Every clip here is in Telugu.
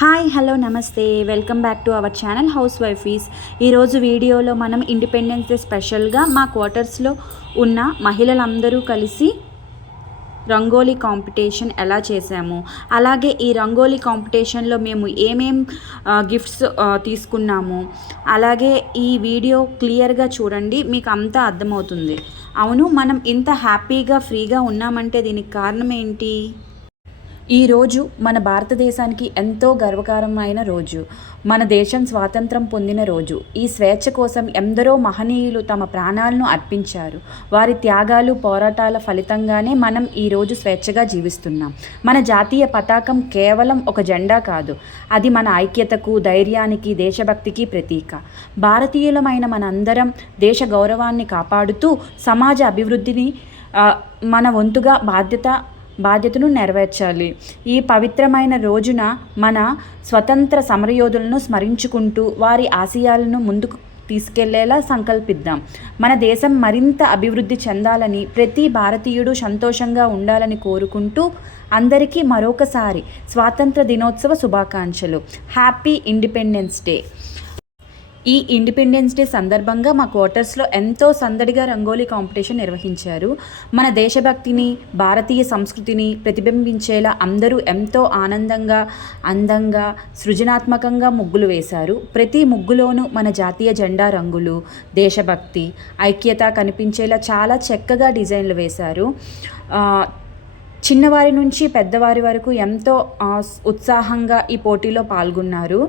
హాయ్ హలో నమస్తే welcome back to our channel House Wifeys. ఈరోజు వీడియోలో మనం ఇండిపెండెన్స్ డే స్పెషల్గా మా క్వార్టర్స్లో ఉన్న మహిళలందరూ కలిసి రంగోలీ కాంపిటీషన్ ఎలా చేసాము, అలాగే ఈ రంగోలీ కాంపిటీషన్లో మేము ఏమేం గిఫ్ట్స్ తీసుకున్నాము, అలాగే ఈ వీడియో క్లియర్గా చూడండి, మీకు అంతా అర్థమవుతుంది. అవును, మనం ఇంత హ్యాపీగా ఫ్రీగా ఉన్నామంటే దీనికి కారణం ఏంటి? ఈరోజు మన భారతదేశానికి ఎంతో గర్వకారమైన రోజు. మన దేశం స్వాతంత్రం పొందిన రోజు. ఈ స్వేచ్ఛ కోసం ఎందరో మహనీయులు తమ ప్రాణాలను అర్పించారు. వారి త్యాగాలు, పోరాటాల ఫలితంగానే మనం ఈరోజు స్వేచ్ఛగా జీవిస్తున్నాం. మన జాతీయ పతాకం కేవలం ఒక జెండా కాదు, అది మన ఐక్యతకు, ధైర్యానికి, దేశభక్తికి ప్రతీక. భారతీయులమైన మనందరం దేశ గౌరవాన్ని కాపాడుతూ సమాజ అభివృద్ధిని మన వంతుగా బాధ్యతను నెరవేర్చాలి. ఈ పవిత్రమైన రోజున మన స్వతంత్ర సమరయోధులను స్మరించుకుంటూ వారి ఆశయాలను ముందుకు తీసుకెళ్లేలా సంకల్పిద్దాం. మన దేశం మరింత అభివృద్ధి చెందాలని, ప్రతి భారతీయుడు సంతోషంగా ఉండాలని కోరుకుంటూ అందరికీ మరొకసారి స్వాతంత్ర దినోత్సవ శుభాకాంక్షలు. Happy independence day. ఈ ఇండిపెండెన్స్ డే సందర్భంగా మా క్వార్టర్స్లో ఎంతో సందడిగా రంగోలీ కాంపిటీషన్ నిర్వహించారు. మన దేశభక్తిని, భారతీయ సంస్కృతిని ప్రతిబింబించేలా అందరూ ఎంతో ఆనందంగా, అందంగా, సృజనాత్మకంగా ముగ్గులు వేశారు. ప్రతి ముగ్గులోనూ మన జాతీయ జెండా రంగులు, దేశభక్తి, ఐక్యత కనిపించేలా చాలా చక్కగా డిజైన్లు వేశారు. చిన్నవారి నుంచి పెద్దవారి వరకు ఎంతో ఉత్సాహంగా ఈ పోటీలో పాల్గొన్నారు.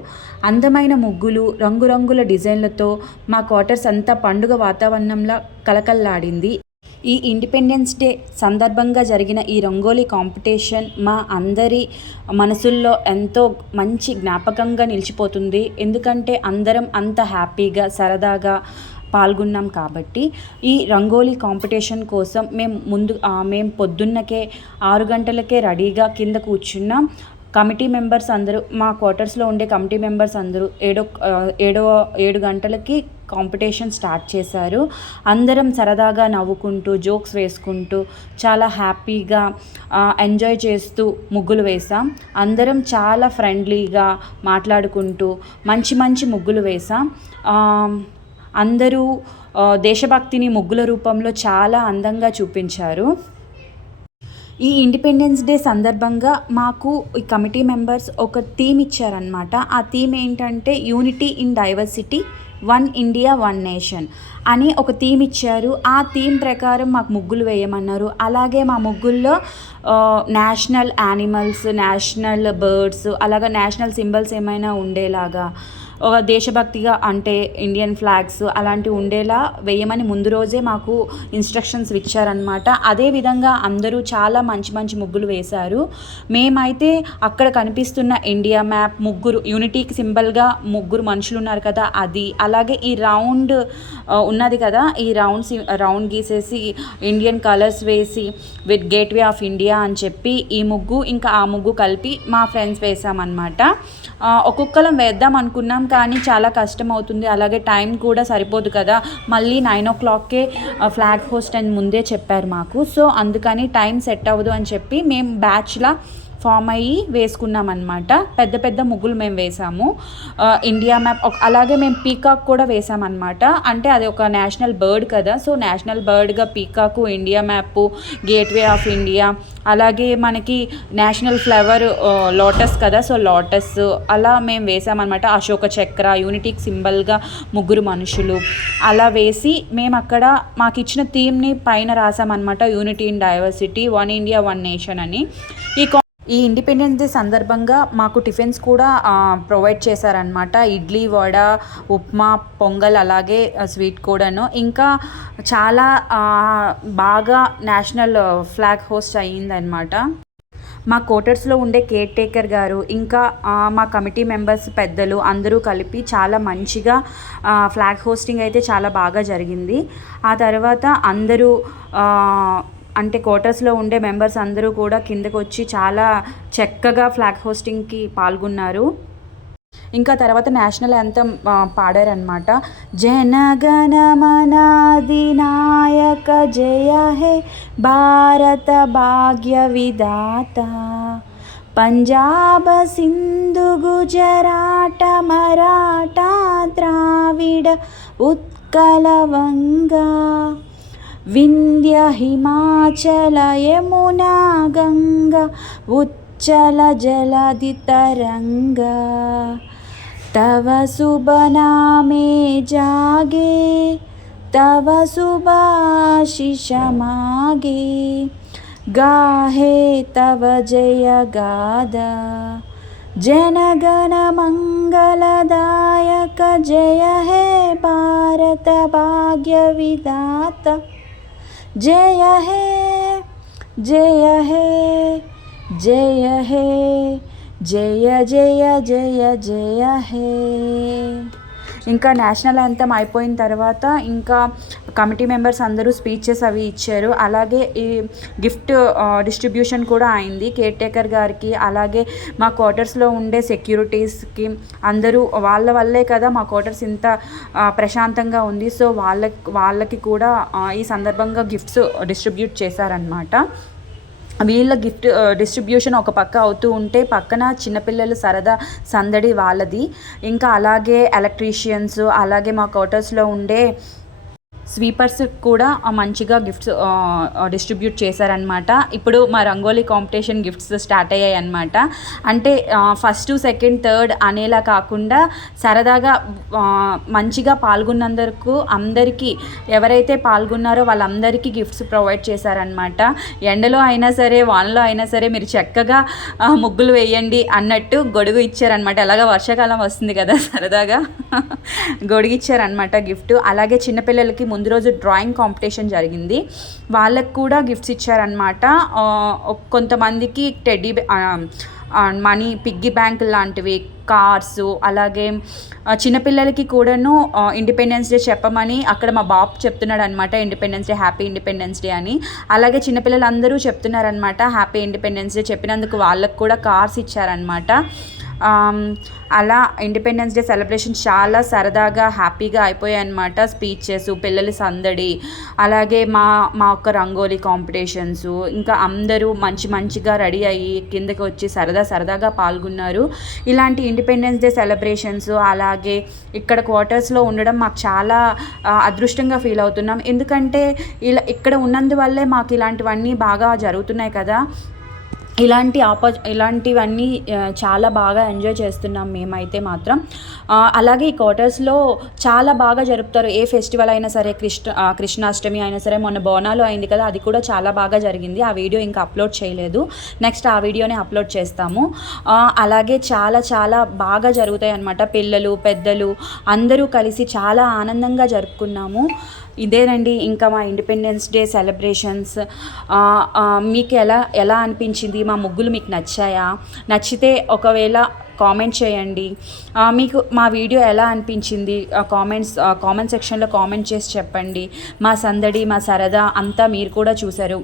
అందమైన ముగ్గులు, రంగురంగుల డిజైన్లతో మా క్వార్టర్స్ అంతా పండుగ వాతావరణంలా కలకల్లాడింది. ఈ ఇండిపెండెన్స్ డే సందర్భంగా జరిగిన ఈ రంగోలీ కాంపిటీషన్ మా అందరి మనసుల్లో ఎంతో మంచి జ్ఞాపకంగా నిలిచిపోతుంది. ఎందుకంటే అందరం అంత హ్యాపీగా, సరదాగా పాల్గొన్నాం కాబట్టి. ఈ రంగోలీ కాంపిటీషన్ కోసం మేము పొద్దున్నకే 6 గంటలకే రెడీగా కింద కూర్చున్నాం. కమిటీ మెంబర్స్ అందరూ, మా క్వార్టర్స్లో ఉండే కమిటీ మెంబర్స్ అందరూ 7 గంటలకి కాంపిటీషన్ స్టార్ట్ చేశారు. అందరం సరదాగా నవ్వుకుంటూ, జోక్స్ వేసుకుంటూ, చాలా హ్యాపీగా ఎంజాయ్ చేస్తూ ముగ్గులు వేసాం. అందరం చాలా ఫ్రెండ్లీగా మాట్లాడుకుంటూ మంచి మంచి ముగ్గులు వేసాం. అందరూ దేశభక్తిని ముగ్గుల రూపంలో చాలా అందంగా చూపించారు. ఈ ఇండిపెండెన్స్ డే సందర్భంగా మాకు ఈ కమిటీ మెంబర్స్ ఒక థీమ్ ఇచ్చారనమాట. ఆ థీమ్ ఏంటంటే unity in diversity, one India one nation అని ఒక థీమ్ ఇచ్చారు. ఆ థీమ్ ప్రకారం మాకు ముగ్గులు వేయమన్నారు. అలాగే మా ముగ్గుల్లో నేషనల్ యానిమల్స్, నేషనల్ బర్డ్స్, అలాగే నేషనల్ సింబల్స్ ఏమైనా ఉండేలాగా, ఒక దేశభక్తిగా అంటే ఇండియన్ ఫ్లాగ్స్ అలాంటివి ఉండేలా వేయమని ముందు రోజే మాకు ఇన్స్ట్రక్షన్స్ ఇచ్చారనమాట. అదేవిధంగా అందరూ చాలా మంచి మంచి ముగ్గులు వేశారు. మేమైతే అక్కడ కనిపిస్తున్న ఇండియా మ్యాప్, ముగ్గురు యూనిటీకి సింబల్గా ముగ్గురు మనుషులు ఉన్నారు కదా, అది, అలాగే ఈ రౌండ్ ఉన్నది కదా, ఈ రౌండ్ గీసేసి ఇండియన్ కలర్స్ వేసి విత్ గేట్వే ఆఫ్ ఇండియా అని చెప్పి ఈ ముగ్గు ఇంకా ఆ ముగ్గు కలిపి మా ఫ్రెండ్స్ వేసామన్నమాట. ఒక్కొక్కరం వేద్దాం అనుకున్నాం, కానీ చాలా కష్టం అవుతుంది, అలాగే టైం కూడా సరిపోదు కదా. మళ్ళీ 9 o'clockకే ఫ్లాగ్ హోస్ట్ అని ముందే చెప్పారు మాకు. సో అందుకని టైం సెట్ అవ్వదు అని చెప్పి మేము బ్యాచ్లా ఫామ్ అయ్యి వేసుకున్నాం అనమాట. పెద్ద పెద్ద ముగ్గులు మేము వేసాము. ఇండియా మ్యాప్, అలాగే మేము పీకాక్ కూడా వేసామన్నమాట. అంటే అది ఒక నేషనల్ బర్డ్ కదా, సో నేషనల్ బర్డ్గా peacock, India map, gateway of India, అలాగే మనకి నేషనల్ ఫ్లవర్ లోటస్ కదా, సో లోటస్ అలా మేము వేసామన్నమాట. అశోక చక్ర, యూనిటీకి సింబల్గా ముగ్గురు మనుషులు అలా వేసి మేము అక్కడ మాకు ఇచ్చిన థీమ్ని పైన రాసామన్నమాట. Unity in diversity, one India one nation అని. ఈ ఇండిపెండెన్స్ డే సందర్భంగా మాకు టిఫిన్స్ కూడా ప్రొవైడ్ చేశారనమాట. ఇడ్లీ, వడ, ఉప్మా, పొంగల్, అలాగే స్వీట్ కూడాను. ఇంకా చాలా బాగా నేషనల్ ఫ్లాగ్ హోస్ట్ అయ్యిందనమాట. మా క్వార్టర్స్లో ఉండే కేర్ టేకర్ గారు, ఇంకా మా కమిటీ మెంబర్స్ పెద్దలు అందరూ కలిపి చాలా మంచిగా ఫ్లాగ్ హోస్టింగ్ అయితే చాలా బాగా జరిగింది. ఆ తర్వాత అందరూ అంటే క్వార్టర్స్లో ఉండే మెంబర్స్ అందరూ కూడా కిందకు వచ్చి చాలా చక్కగా ఫ్లాగ్ హోస్టింగ్కి పాల్గొన్నారు. ఇంకా తర్వాత నేషనల్ యాంథమ్ పాడారనమాట. జనగణ మన అధినాయక జయ హే భారత భాగ్య విధాత, పంజాబ సింధు గుజరాట మరాఠ ద్రావిడ ఉత్కల వంగ వింధ్య హిమాచల యమునా గంగ ఉచ్చల జలధి తరంగ తవ శుభ నామే జాగే तव सुभाशिष मागे गाहे तव जय गादा जनगण मंगलदायक जय हे भारत भाग्य विधाता जय हे जय हे जय हे जय जय जय जय हे. ఇంకా నేషనల్ యాంథమ్ అయిపోయిన తర్వాత ఇంకా కమిటీ మెంబర్స్ అందరూ స్పీచెస్ అవి ఇచ్చారు. అలాగే ఈ గిఫ్ట్ డిస్ట్రిబ్యూషన్ కూడా అయింది కేర్ టేకర్ గారికి, అలాగే మా క్వార్టర్స్లో ఉండే సెక్యూరిటీస్కి. అందరూ వాళ్ళ వల్లే కదా మా క్వార్టర్స్ ఇంత ప్రశాంతంగా ఉంది. సో వాళ్ళకి కూడా ఈ సందర్భంగా గిఫ్ట్స్ డిస్ట్రిబ్యూట్ చేశారనమాట. వీళ్ళ గిఫ్ట్ డిస్ట్రిబ్యూషన్ ఒక పక్క అవుతూ ఉంటే పక్కన చిన్నపిల్లలు సరదా సందడి వాళ్ళది. ఇంకా అలాగే ఎలక్ట్రీషియన్స్, అలాగే మా క్వార్టర్స్లో ఉండే స్వీపర్స్ కూడా మంచిగా గిఫ్ట్స్ డిస్ట్రిబ్యూట్ చేశారనమాట. ఇప్పుడు మా రంగోలీ కాంపిటీషన్ గిఫ్ట్స్ స్టార్ట్ అయ్యాయి అనమాట. అంటే ఫస్ట్, సెకండ్, థర్డ్ అనేలా కాకుండా సరదాగా మంచిగా పాల్గొన్నందుకు అందరికీ ఎవరైతే పాల్గొన్నారో వాళ్ళందరికీ గిఫ్ట్స్ ప్రొవైడ్ చేశారనమాట. ఎండలో అయినా సరే వానలో అయినా సరే మీరు చక్కగా ముగ్గులు వేయండి అన్నట్టు గొడుగు ఇచ్చారనమాట. ఎలాగ వర్షాకాలం వస్తుంది కదా, సరదాగా గొడుగు ఇచ్చారనమాట గిఫ్ట్. అలాగే చిన్నపిల్లలకి ముందు రోజు డ్రాయింగ్ కాంపిటీషన్ జరిగింది, వాళ్ళకు కూడా గిఫ్ట్స్ ఇచ్చారనమాట. కొంతమందికి టెడ్డీ మనీ పిగ్గీ బ్యాంక్ లాంటివి, కార్సు, అలాగే చిన్నపిల్లలకి కూడాను ఇండిపెండెన్స్ డే చెప్పమని అక్కడ మా బాబు చెప్తున్నాడు అనమాట. Independence day, happy independence day అని. అలాగే చిన్నపిల్లలందరూ చెప్తున్నారనమాట హ్యాపీ ఇండిపెండెన్స్ డే. చెప్పినందుకు వాళ్ళకు కూడా కార్స్ ఇచ్చారనమాట. అలా ఇండిపెండెన్స్ డే సెలబ్రేషన్ చాలా సరదాగా హ్యాపీగా అయిపోయాయి అనమాట. స్పీచెస్, పిల్లల సందడి, అలాగే మా ఒక్క రంగోలీ కాంపిటీషన్స్, ఇంకా అందరూ మంచిగా రెడీ అయ్యి కిందకి వచ్చి సరదాగా పాల్గొన్నారు. ఇలాంటి ఇండిపెండెన్స్ డే సెలబ్రేషన్స్ అలాగే ఇక్కడ క్వార్టర్స్లో ఉండడం మాకు చాలా అదృష్టంగా ఫీల్ అవుతున్నాం. ఎందుకంటే ఇక్కడ ఉన్నందువల్లే మాకు ఇలాంటివన్నీ బాగా జరుగుతున్నాయి కదా. ఇలాంటివన్నీ చాలా బాగా ఎంజాయ్ చేస్తున్నాం మేమైతే మాత్రం. అలాగే ఈ క్వార్టర్స్లో చాలా బాగా జరుపుతారు. ఏ ఫెస్టివల్ అయినా సరే, కృష్ణాష్టమి అయినా సరే, మొన్న బోనాలు అయింది కదా, అది కూడా చాలా బాగా జరిగింది. ఆ వీడియో ఇంకా అప్లోడ్ చేయలేదు, నెక్స్ట్ ఆ వీడియోని అప్లోడ్ చేస్తాము. అలాగే చాలా బాగా జరుగుతాయి అన్నమాట. పిల్లలు పెద్దలు అందరూ కలిసి చాలా ఆనందంగా జరుపుకున్నాము. ఇదేనండి ఇంకా మా ఇండిపెండెన్స్ డే సెలబ్రేషన్స్. మీకు ఎలా అనిపించింది? మా ముగ్గులు మీకు నచ్చాయా? నచ్చితే ఒకవేళ కామెంట్ చేయండి. మీకు మా వీడియో ఎలా అనిపించింది కామెంట్ సెక్షన్లో కామెంట్ చేసి చెప్పండి. మా సందడి, మా సరదా అంతా మీరు కూడా చూశారు.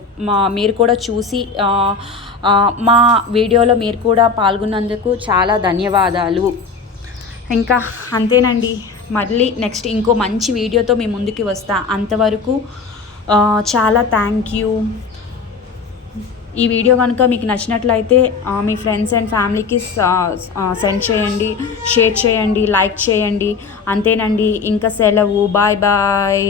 మీరు కూడా చూసి మా వీడియోలో మీరు కూడా పాల్గొన్నందుకు చాలా ధన్యవాదాలు. ఇంకా అంతేనండి. మళ్ళీ నెక్స్ట్ ఇంకో మంచి వీడియోతో మీ ముందుకి వస్తా. అంతవరకు చాలా థ్యాంక్ యూ. ఈ వీడియో కనుక మీకు నచ్చినట్లయితే మీ ఫ్రెండ్స్ అండ్ ఫ్యామిలీకి సెండ్ చేయండి, షేర్ చేయండి, లైక్ చేయండి. అంతేనండి. ఇంకా సెలవు. బాయ్.